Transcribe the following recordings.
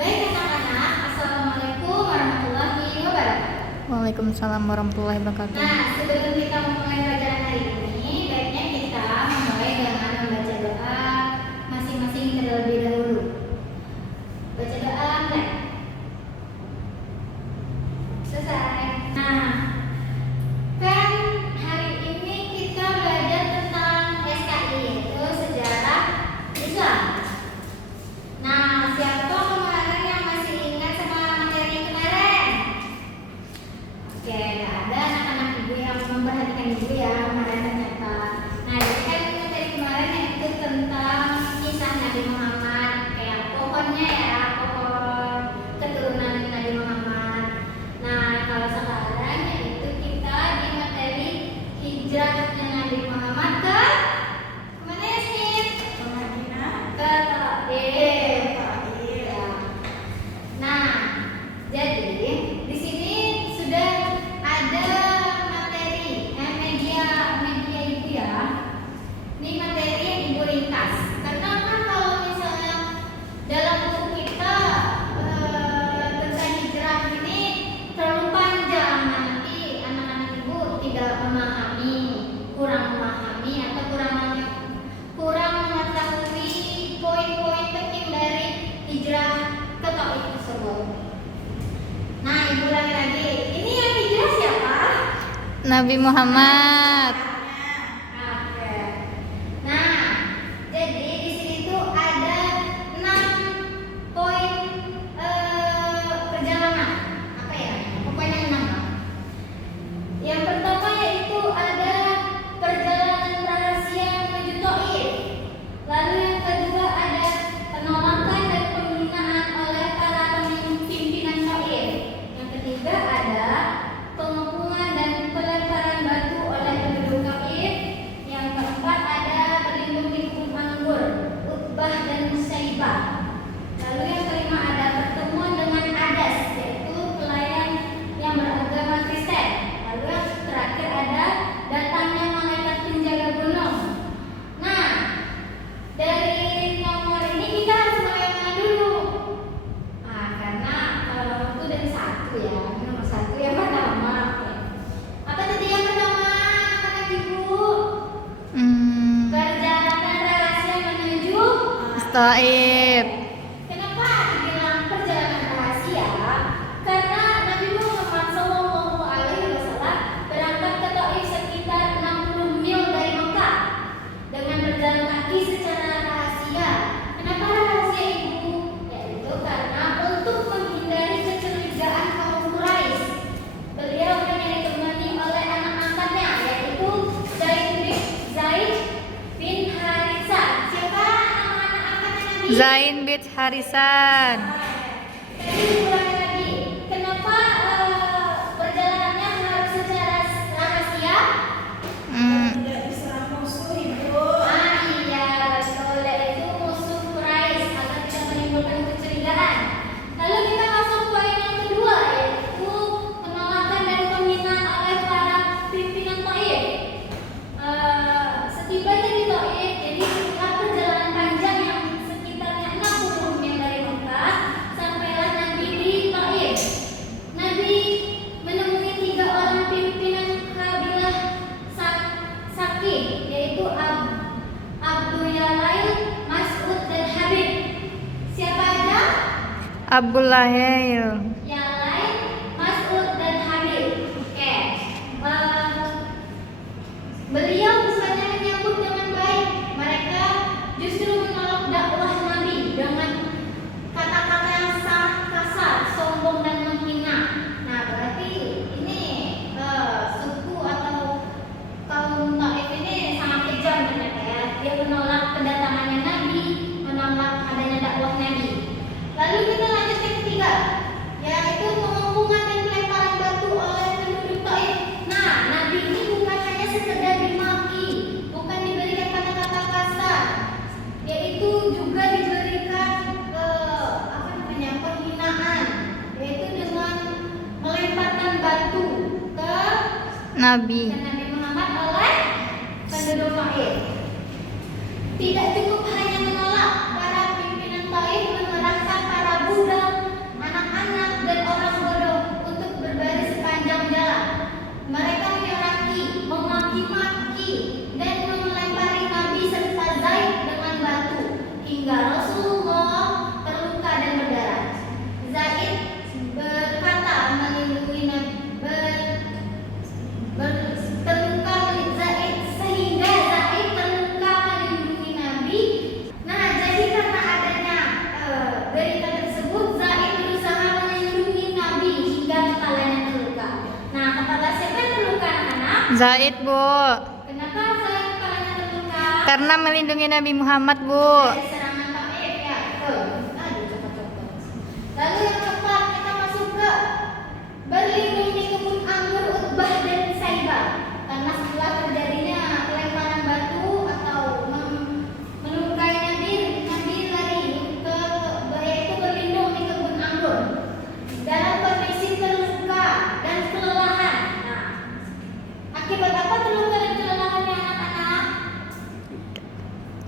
Baik anak-anak, Assalamualaikum warahmatullahi wabarakatuh. Waalaikumsalam warahmatullahi wabarakatuh. Nah, sebelum kita memulai bacaan hari ini, baiknya kita memulai dengan membaca doa masing-masing terlebih dahulu. Baca doa mulai. Selesai. Nah, kan hari ini kita belajar tentang SKI, yaitu sejarah Islam. Nah, siapa kemarin yang masih ingat sama materi kemarin? Oke, nggak ada anak-anak ibu yang memperhatikan ibu ya kemarin ternyata. Nah, jadi kan materi kemarin itu tentang kisah Nabi Muhammad, kayak pohonnya ya, pohon keturunan Nabi Muhammad. Nah, kalau sekarang yaitu kita di materi hijrahnya Nabi Muhammad ke mana ya sih? Ke Madinah. Ke Taif. Ya. Nah, jadi di sini sudah ada materi media ibu ya. Ini materi yang ibu ringkas. Karena kan kalau misalnya dalam buku kita tentang hijrah ini terlalu panjang, nanti anak-anak ibu tidak memahami, kurang memahami atau kurang mengetahui poin-poin penting dari hijrah ke Taif tersebut. Nah, ibu lagi, ini yang hijrah siapa? Nabi Muhammad. Oke. Nah, jadi di sini tuh ada 6 poin perjalanan. Apa ya? Pokoknya 6 lah. Yang pertama yaitu ada perjalanan rahasia menuju Taif. Lalu yang kedua ada penolakan dan penghinaan oleh para pimpinan Taif. Yang ketiga ada pengepungan dan pelemparan batu oleh penduduk Taif. Yang keempat ada berlindung di kebun anggur, Utbah dan Musaibah. Lalu yang kelima ada pertemuan dengan Adas, yaitu pelayan yang beragama Kristen. Lalu yang terakhir ada datangnya malaikat penjaga gunung. Nah, dari nomor ini kita harus mulai yang mana dulu? Nah, karena itu dari 1 ya. Nomor 1 yang pertama. Apa tadi yang pertama, anak ibu? Perjalanan rahasia menuju Taif. Kenapa dibilang perjalanan rahasia? Karena Nabi Muhammad SAW berangkat ke Taif sekitar 60 mil dari Mekah dengan berjalan kaki secara rahasia. Kenapa rahasia ibu? Yaitu karena untuk menghindari kecurigaan kaum Quraisy. Beliau hanya ditemani oleh anak angkatnya, yaitu Zaid bin Haritsah. Siapa anak angkatnya Nabi? Zain bin Harisan. Tadi diulangi lagi. Kenapa perjalanannya harus secara rahasia? Tidak diserang musuh ibu. Iya, betul. Yaitu musuh Quraisy agar tidak menimbulkan kecurigaan. Lalu kita masuk poin yang kedua, yaitu penolakan dan penghinaan oleh para pimpinan Taif. Setibanya di Taif, jadi setelah perjalanan panjang yang sekitarnya 60 mil dari Mekah, sampailah Nabi di Taif. Nabi menemui 3 orang pimpinan kabilah Saki, yaitu Abdul Yalail, Mas'ud dan Habib. Siapa aja? Abdullail. Yalail, Mas'ud dan Habib. Oke. Beliau bukannya menyambut dengan baik, mereka justru menolak dakwah Nabi dengan kata-kata yang sangat kasar, sombong dan menghina. Nah, berarti ini suku atau kaum Taif ini sangat kejam ternyata ya. Dia menolak kedatangannya Nabi, menolak adanya dakwah Nabi. Lalu kita lanjut ke ketiga, yaitu pengepungan dan pelemparan batu oleh penduduk Taif. Nah, Nabi ini bukan hanya sekedar dimaki, bukan diberikan kata-kata kasar, yaitu juga diberikan penghinaan, yaitu dengan melemparkan batu ke Nabi. Nabi Muhammad oleh penduduk Taif. Tidak cukup hanya menolak, para pimpinan Taif mengerahkan para budak Zaid, Bu. Kenapa Zaid kepalanya terluka? Karena melindungi Nabi Muhammad, Bu. Dari serangan Taif ya, betul. Aduh, cepet-cepet. Lalu yang keempat kita masuk ke berlindung di kebun anggur Utbah dan Saibah. Karena setelah terjadinya pelemparan batu atau melukai Nabi lari ke yaitu berlindung di kebun anggur dalam kondisi terluka dan kelelahan. Nah, akibat apa terluka dan kelelahannya anak-anak?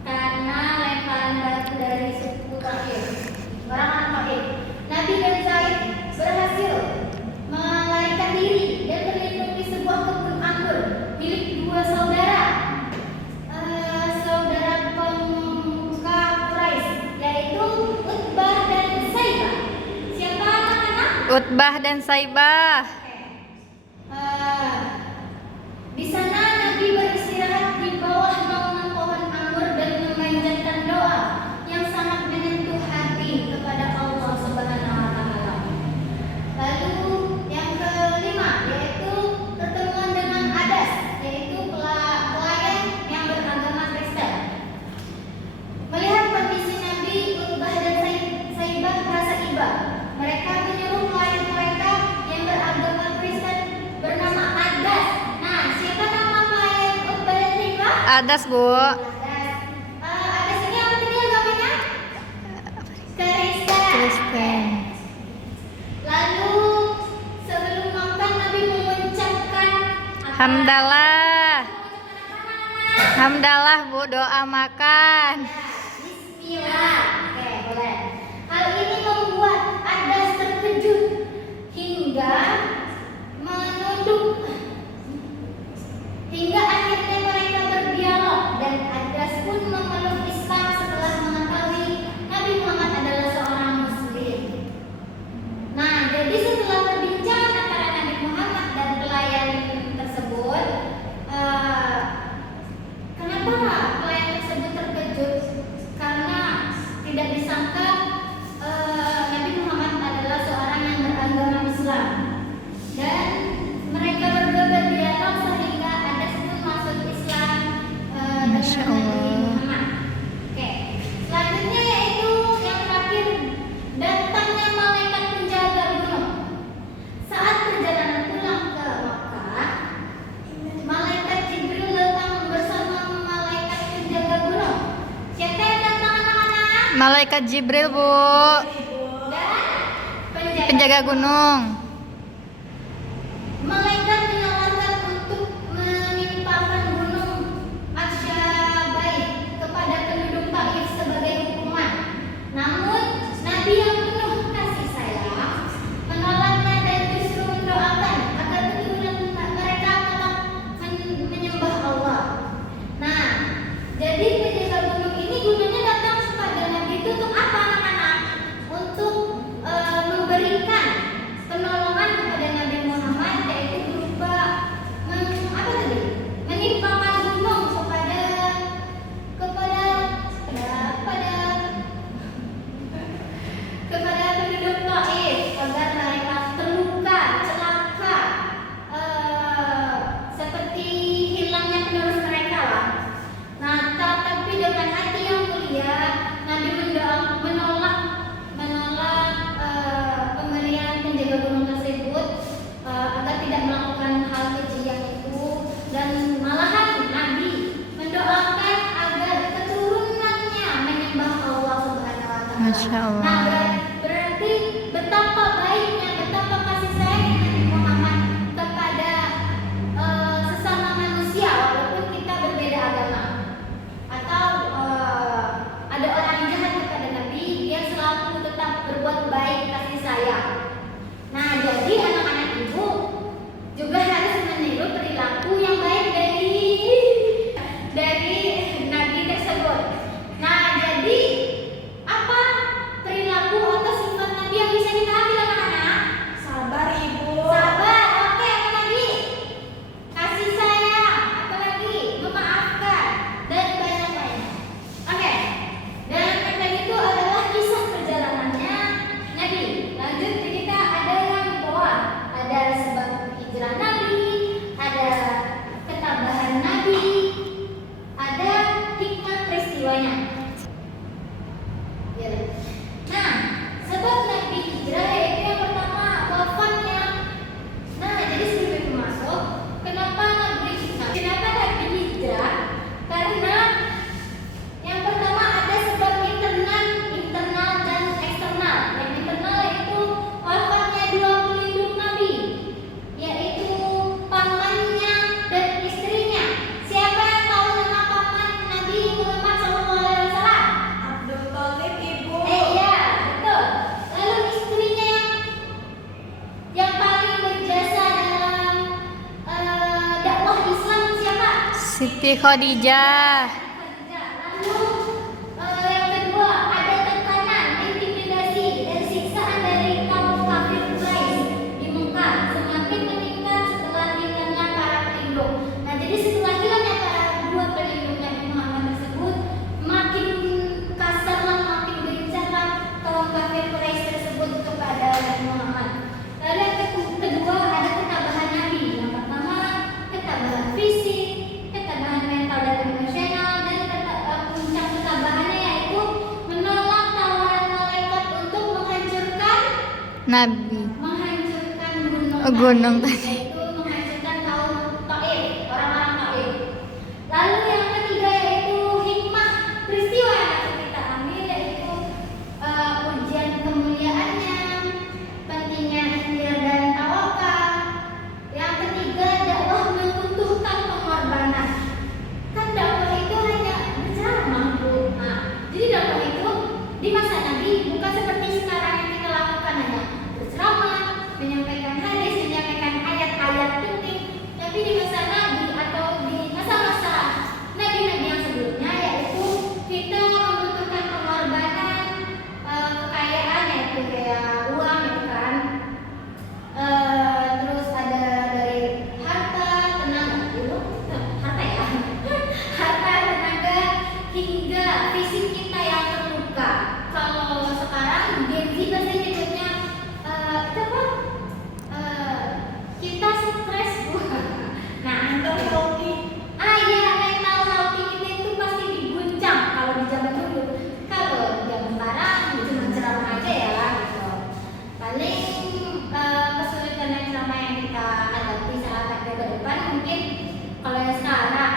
Karena lemparan batu dari suku Taif, orang Taif. Nabi dan Zaid berhasil melarikan diri dan berlindung di sebuah kebun anggur milik dua saudara pemuka Quraisy, yaitu Utbah dan Saibah. Siapa anak-anak? Utbah dan Saibah. Di sana Nabi beristirahat di bawah naungan pohon anggur dan memanjatkan doa yang sangat menyentuh hati kepada Allah Subhanahu wa taala. Lalu yang kelima yaitu pertemuan dengan Adas, yaitu pelayan yang beragama Kristen. Melihat kondisi Nabi, Utbah dan Saibah merasa iba. Mereka menyuruh pelayan mereka yang beragama Kristen bernama Adas. Nah, siapa nama pelayan Utbah dan Saibah? Adas, Bu. Adas ini apa tadi agamanya? Kristen. Kristen. Lalu sebelum makan Nabi mengucapkan apa? Hamdalah. Mengucapkan apa? Hamdalah, Bu, doa makan. Bismillah. Oke, boleh. Hal ini membuat Adas terkejut hingga menunduk. Hingga akhirnya mereka berdialog dan Adas pun memeluk Islam setelah mengetahui Nabi Muhammad adalah seorang Muslim. Nah, jadi setelah berbincang antara Nabi Muhammad dan pelayan tersebut, kenapa pelayan tersebut terkejut? Karena tidak disangka Nabi Muhammad adalah seorang yang beragama Islam. Dan mereka berdua berdialog sehingga Adas pun masuk Islam Masya dengan Nabi Allah. Muhammad. Oke, selanjutnya yaitu yang terakhir, datangnya malaikat penjaga gunung. Saat perjalanan pulang ke Makkah, malaikat Jibril datang bersama malaikat penjaga gunung. Siapa yang datang anak-anak? Malaikat Jibril, Bu. Dan Penjaga gunung. Malaikat menawarkan untuk menimpakan gunung Asyabaih kepada penduduk Taif sebagai hukuman. Namun Nabi yang penuh kasih sayang menolaknya dan justru mendoakan agar keturunan mereka tetap menyembah Allah. Nah, jadi penjaga gunung ini gunanya datang kepada Nabi itu untuk apa anak-anak? Untuk memberikan penolongan Khadijah. Lalu yang kedua ada tekanan, intimidasi, dan siksaan dari kaum kafir Quraisy di Mekah semakin meningkat setelah hilangnya para pelindung. Nah, jadi setelah hilangnya para dua pelindung Nabi Muhammad tersebut, makin kasarlah, makin gencarlah kaum kafir Quraisy tersebut kepada Nabi Muhammad. Lalu yang kedua ada ketabahan Nabi. Yang pertama ketabahan fisik, ketabahan mental dan emosional, dan puncak ketabahannya yaitu menolak tawaran malaikat untuk Nabi. menghancurkan Gunung Taif, tadi. yaitu menghancurkan kaum Taif, orang-orang Taif. Lalu yang ketiga yaitu hikmah peristiwa yang akan kita ambil yaitu ujian kemuliaannya, pentingnya ikhtiar dan tawakal. Yang ketiga dakwah membutuhkan pengorbanan. Kan dakwah itu hanya berceramah, Bu. Nah, jadi dakwah itu di masa Nabi bukan seperti sekarang yang kita lakukan hanya berceramah, menyampaikan hadis, menyampaikan ayat-ayat penting. Tapi di masa Nabi atau di masa-masa Nabi-Nabi yang sebelumnya yaitu kita membutuhkan pengorbanan, kekayaan yaitu kayak uang gitu kan. Terus ada dari harta, tenaga, itu harta ya, harta, tenaga, hingga fisik kita yang terluka. Kalau sekarang Gen Z pasti nyebutnya apa? Kita stres, Bu. Nah, Mental healthy. iya, mental healthy kita itu pasti diguncang kalau di zaman dulu. Kalau di zaman sekarang cuma ceramah aja ya gitu. Paling kesulitan dan ceramah yang kita hadapi saat ada ke depan mungkin kalau yang sekarang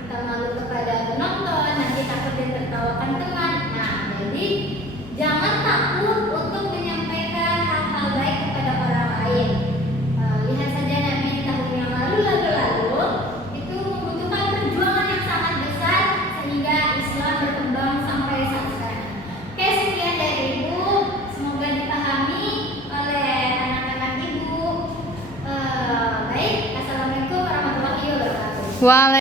kita malu kepada penonton, nanti takut ditertawakan teman. Nah, jadi jangan takut untuk menyampaikan hal-hal baik kepada orang lain. Lihat saja Nabi di tahun yang lalu itu membutuhkan perjuangan yang sangat besar sehingga Islam berkembang sampai saat sekarang. Oke, sekian dari Ibu, semoga dipahami oleh anak-anak Ibu. Baik, assalamualaikum warahmatullahi wabarakatuh.